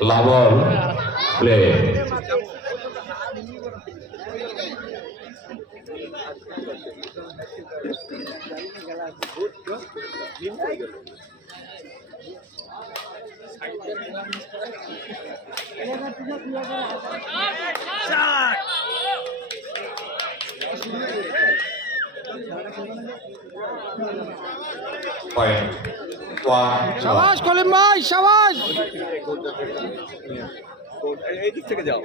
Lawal play. Point. শাবাশ Kalim ভাই, শাবাশ। এই দিক থেকে যাও।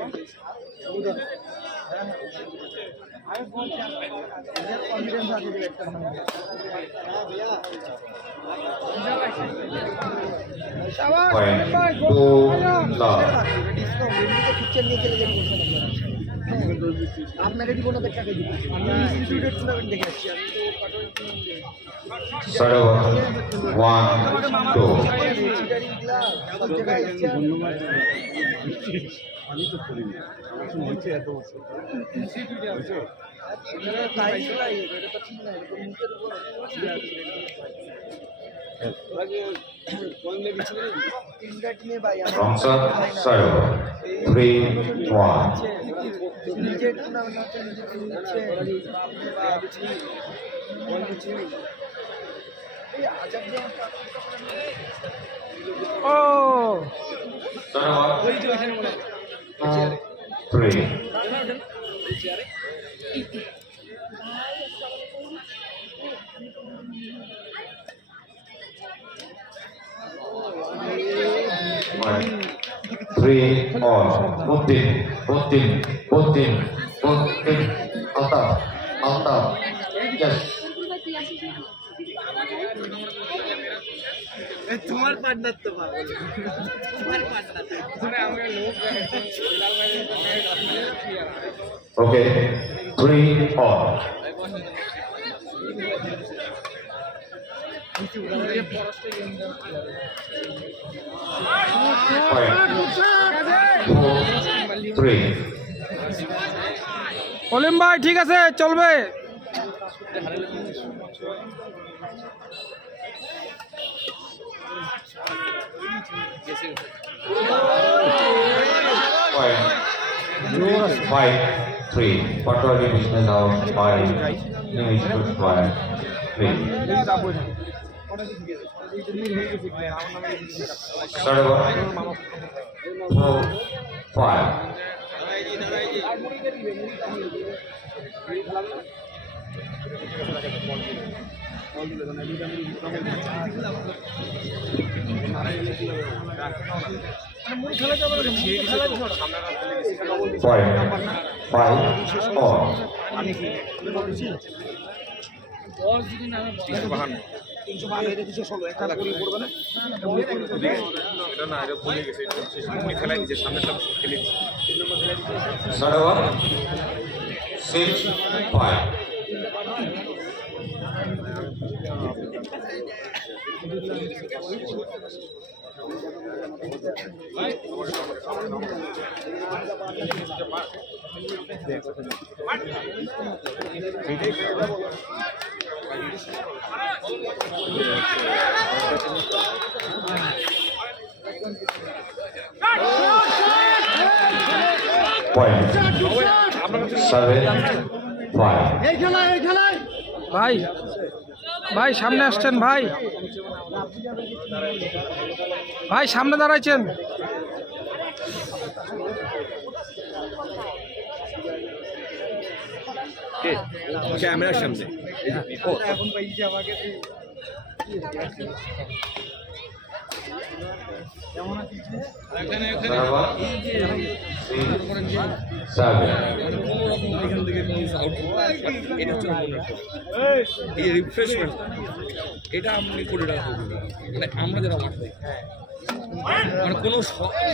Point. To love. আপনাকে দিব না দেখা দিই। আমি ইনস্টিটিউটের টুর্নামেন্ট দেখে আসছি। Serve 1, 2. আমি তো করিনি হয়েছে এত বছর Wrong sir. Serve 3, 1. Oh. Serve 3. One, 3 all. Putin. Alta. Yes. তোমার পার্টনার তো পাগল, তোমার পার্টনার তুমি আমাকে লোক Okay. 3 all. Point. 4, 3. কলিম ভাই ঠিক আছে, চলবে। Point. 5, 3. Patois business out 5. English to square 3. Serve 4, 5. Point. 5 all. Serve 6, 5. Point. 7, 5. ভাই ভাই সামনে আসছেন, ভাই ভাই সামনে দাঁড়াইছেন। ক্যামেরার সামনে রিফ্রেশমেন্ট এটা আপনি করে রাখবেন, মানে আমরা যারা মাঠে মানে কোনো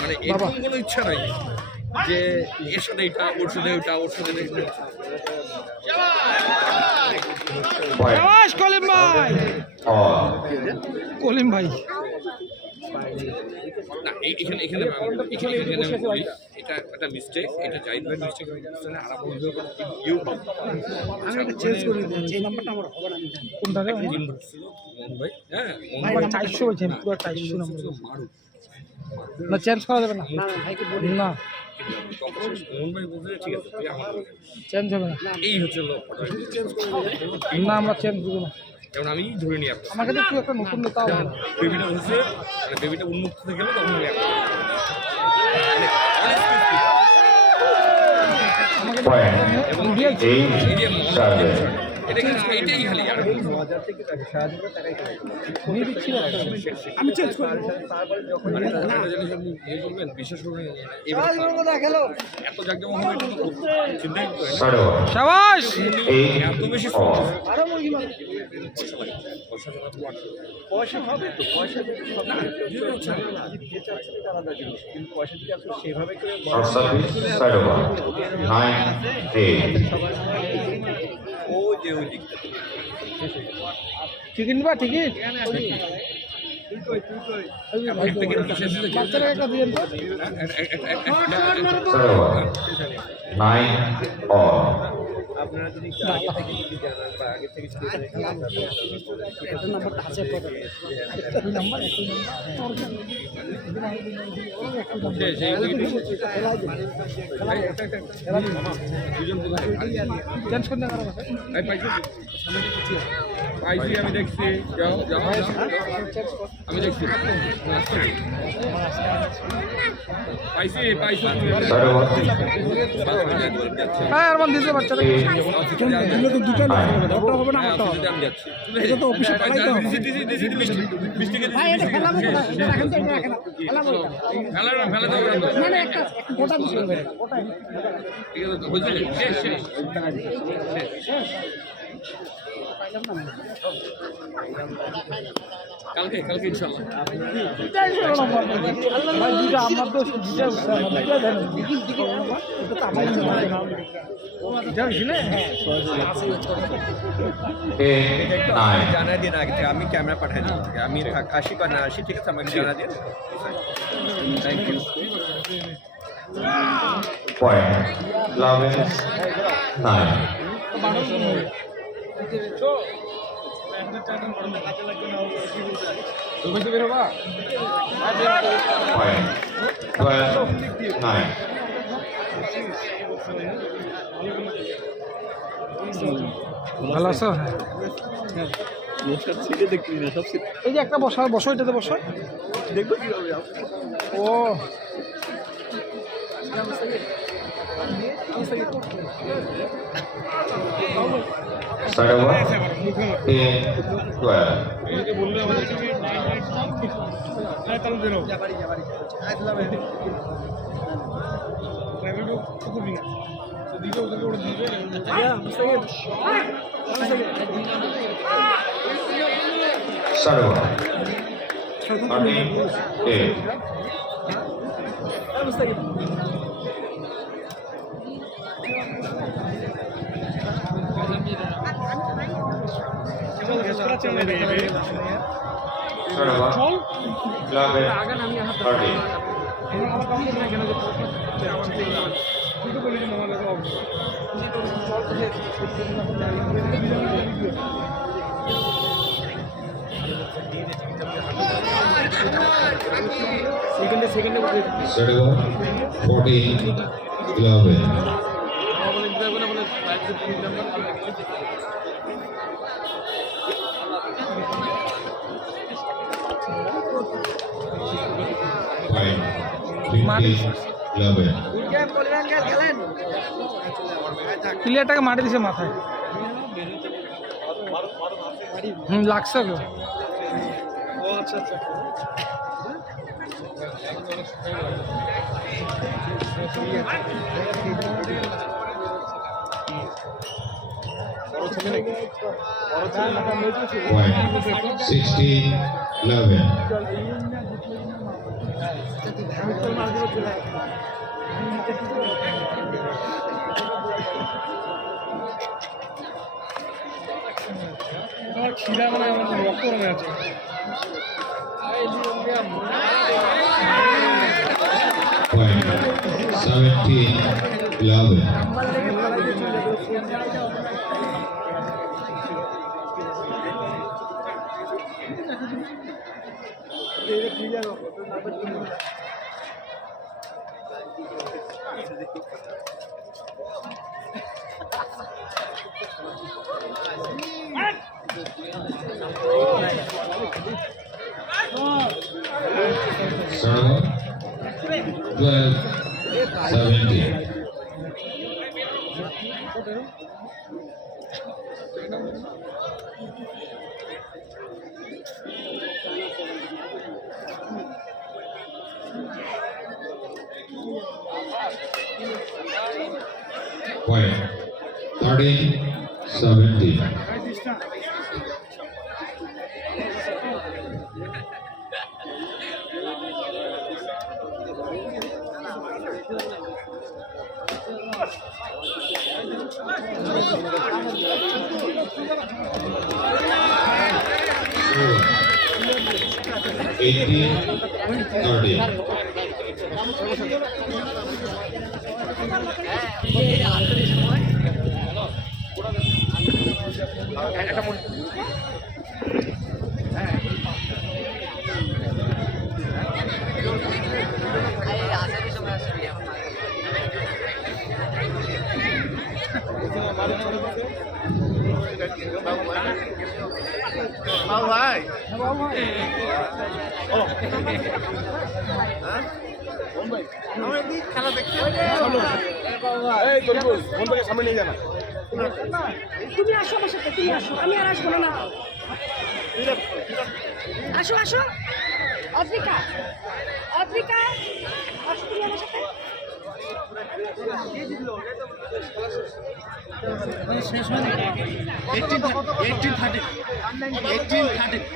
মানে এরকম কোনো ইচ্ছা নাই যে এর সাথে এটা ওর সাথে ওটা ওর সাথে কলিম ভাই, কলিম ভাই না এখানে এখানে এটা একটা মিস্টেক, এটা যাই ভাই মিস্টেক হয়ে গেছে না। আর আমি একটা চেঞ্জ করে দিই, এই নাম্বারটা আমার হবে না। কোনটা রে ভাই? ভাই হ্যাঁ ভাই 400 হয়েছে, পুরো 400 নম্বর। মারু না চেঞ্জ করা যাবে না না তখন মোহন ভাই বলছে ঠিক আছে তুই আমার চেঞ্জ হবে না এই হচ্ছে লক্ষ্যটা না আমরা চেঞ্জ দেবো না যেমন আমি ধরে নিই আপনার আমাকে তো একটু একটা নতুন নেতা হবে না বেবিটা হচ্ছে মানে বেবিটা উন্মুক্ত হয়ে গেল তখন আমি পয়েন্ট এই সার্ভে এটাই খালি আর আমি চেঞ্জ করবো মানে একটা জিনিস আপনি ইয়ে করবেন বিশ্বাস করবেন এবার এত জাকজমক হবে এটা তো চিন্তাই করতে হয় না। সাড়ে ওয়ান শাবাশ এই এত বেশি অফ পয়সা হবে তো পয়সা সেভাবে করে শর্ট সার্ভিস সাড়ে ওয়ান 9-8 ও যে ওই দিকটা টিকিট নিবা টিকিট বাচ্চারা একটা দিয়ে সাড়ে ওয়ান 9 অন আপনারা যদি আগে থেকে যদি জানান বা আগে থেকে যদি নাম্বারটা আছে নাম্বার দুজন কোথায় চেঞ্জ করতে পাইছি আমি দেখছি যাও যাও আমি দেখছি পাইছি পাইছি সাড়ে ওয়ান হ্যাঁ আর দিতে বাচ্চারা দুটো হবে না আমারটা হবে আমি যাচ্ছি এটা তো অফিসে পাঠাই তো ফেলে দাও মানে একটা গোটা দিতে হবে ঠিক আছে তো হয়েছে শেষ শেষ কালকে কালকে ইনশাআল্লাহ ভাই দুটো আমার তো দুটো দেন এটা তো আমার জানিস না 9 জানা দিন আগে থেকে আমি ক্যামেরা পাঠাই দিই আমি আসি বা না আসি ঠিক আছে আমাকে জানা দিন থ্যাংক ইউ পয়েন্ট 11-9 তুমি তো বেরোবা পয়েন্ট 12-9 ভালো আছো এই যে একটা বসা বসো এটাতে বসো দেখবো ও সাড়ে ওয়ান 10-12 সাড়ে ওয়ান 13-8 সাড়ে ওয়ান 11-13 সাড়ে ওয়ান 14-11 Fine. 20-11 প্লেয়ারটাকে মারি দিছে মাথায় লাগছে গো ও আচ্ছা আচ্ছা Point 16-11 আমার খিদা মানে আমার রক্ত রঙে আছে Point 17-11 Thank you. Serve 12-17. Point 13-17. Score 18-13. এই তরমুজ বন্ধুকে সামনে নিয়ে যান তুমি আসো আমার সাথে, তুমি আসো, আমি আর আসবো না। আসো আসো, অদ্রিকা, অদ্রিকা, আসো তুমি আমার সাথে। শেষ হয়ে 18-13